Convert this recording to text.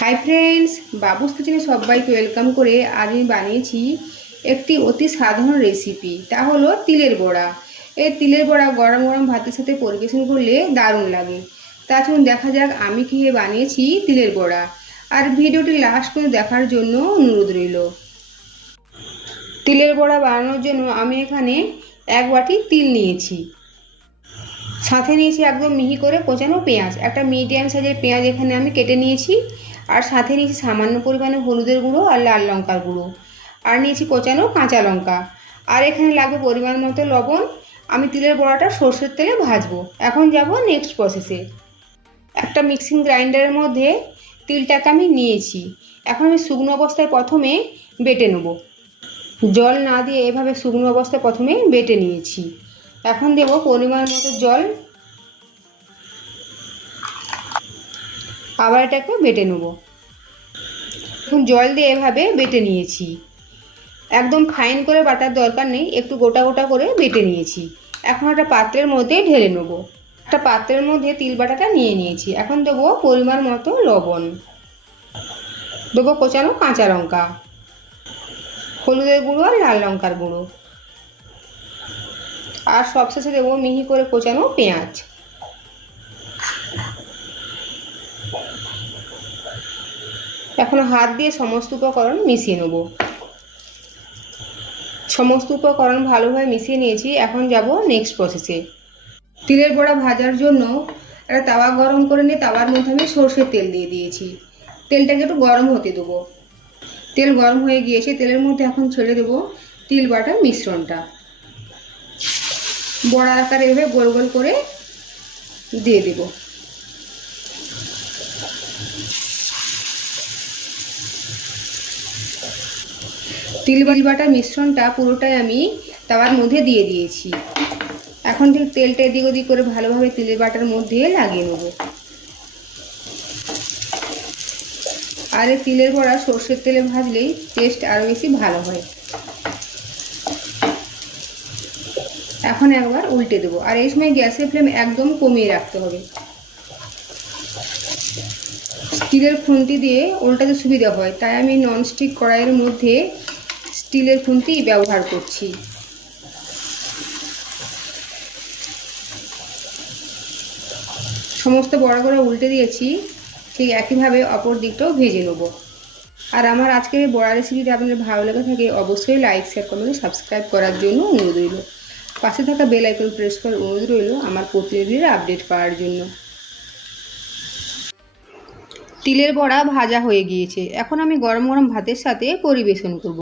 Hi friends, বাবুস কিচেনে সবাইকে welcome করে আজ আমি বানিয়েছি একটি অতি সাধারণ রেসিপি। তা হলো তিলের বড়া। এই তিলের বড়া গরম গরম ভাতের সাথে পরিবেশন করলে দারুণ লাগে। তা চলুন দেখা যাক আমি কীভাবে বানিয়েছি তিলের বড়া। আর ভিডিওটি লাস্ট পর্যন্ত দেখার জন্য অনুরোধ রইল। তিলের বড়া বানানোর জন্য আমি এখানে 1 বাটি তিল নিয়েছি, সাথে নিয়েছি একদম মিহি করে কোচানো পেঁয়াজ, একটা মিডিয়াম সাইজের পেঁয়াজ এখানে আমি কেটে নিয়েছি। আর সাথে নিয়েছি সামান্য পরিমাণে হলুদের গুঁড়ো আর লাল লঙ্কার গুঁড়ো, আর নিয়েছি কোচানো কাঁচা লঙ্কা। আর এখানে লাগবে পরিমাণ মতো লবণ। আমি তিলের বড়াটা সর্ষের তেলে ভাজবো। এখন যাব নেক্সট প্রসেসে। একটা মিক্সিং গ্রাইন্ডারের মধ্যে তিলটাকে আমি নিয়েছি। এখন আমি শুকনো অবস্থায় প্রথমে বেটে নেব। জল না দিয়ে এভাবে শুকনো অবস্থায় প্রথমে বেটে নিয়েছি। এখন দেব পরিমাণ মতো জল, আবার এটাকে বেটে নেব। এখন জল দিয়ে এভাবে বেটে নিয়েছি। একদম ফাইন করে বাটার দরকার নেই, একটু গোটা গোটা করে বেটে নিয়েছি। এখন একটা পাত্রের মধ্যে ঢেলে নেব। একটা পাত্রের মধ্যে তিল বাটাটা নিয়ে নিয়েছি। এখন দেবো পরিমাণ মতো লবণ, দেবো কোচানো কাঁচা লঙ্কা, হলুদের গুঁড়ো আর লাল লঙ্কার গুঁড়ো, আর সবশেষে দেবো মিহি করে কোচানো পেঁয়াজ। এখন হাত দিয়ে সমস্ত উপকরণ মিশিয়ে নেব। সমস্ত উপকরণ ভালোভাবে মিশিয়ে নিয়েছি। এখন যাব নেক্সট প্রসেসে। তিলের বড়া ভাজার জন্য একটা তাওয়া গরম করে নিয়ে তাওয়ার মধ্যে আমি সরষের তেল দিয়ে দিয়েছি। তেলটাকে একটু গরম হতে দেবো। তেল গরম হয়ে গিয়েছে, তেলের মধ্যে এখন ছেড়ে দেবো তিল বাটার মিশ্রণটা। বড়া আকারে এভাবে গোল গোল করে দিয়ে দেব। তিল বাটার মিশ্রণটা পুরোটাই আমি তাওয়ার মধ্যে দিয়ে দিয়েছি। এখন ঠিক তেলটা এদিক ওদিক করে ভালোভাবে তিলের বাটার মধ্যে লাগিয়ে নেব। আর এই তিলের বড়া সর্ষের তেলে ভাজলেই টেস্ট আরও বেশি ভালো হয়। এখন একবার উল্টে দেবো। আর এই সময় গ্যাসের ফ্লেম একদম কমিয়ে রাখতে হবে। স্টিলের খুন্তি দিয়ে উল্টাতে সুবিধা হয়, তাই আমি ননস্টিক কড়াইয়ের মধ্যে স্টিলের খুন্তি ব্যবহার করছি। সমস্ত বড়াগুলো উল্টে দিয়েছি, ঠিক একইভাবে অপর দিকটাও ভেজে নেব। আর আমার আজকের এই বড়া রেসিপিটা আপনাদের ভালো লেগে থাকে অবশ্যই লাইক, শেয়ার, কমেন্ট, সাবস্ক্রাইব করার জন্য অনুরোধ রইল। পাশে থাকা বেল আইকন প্রেস করার অনুরোধ রইল আমার প্রতিদিনের আপডেট পাওয়ার জন্য। তিলের বড়া ভাজা হয়ে গিয়েছে, এখন আমি গরম গরম ভাতের সাথে পরিবেশন করব।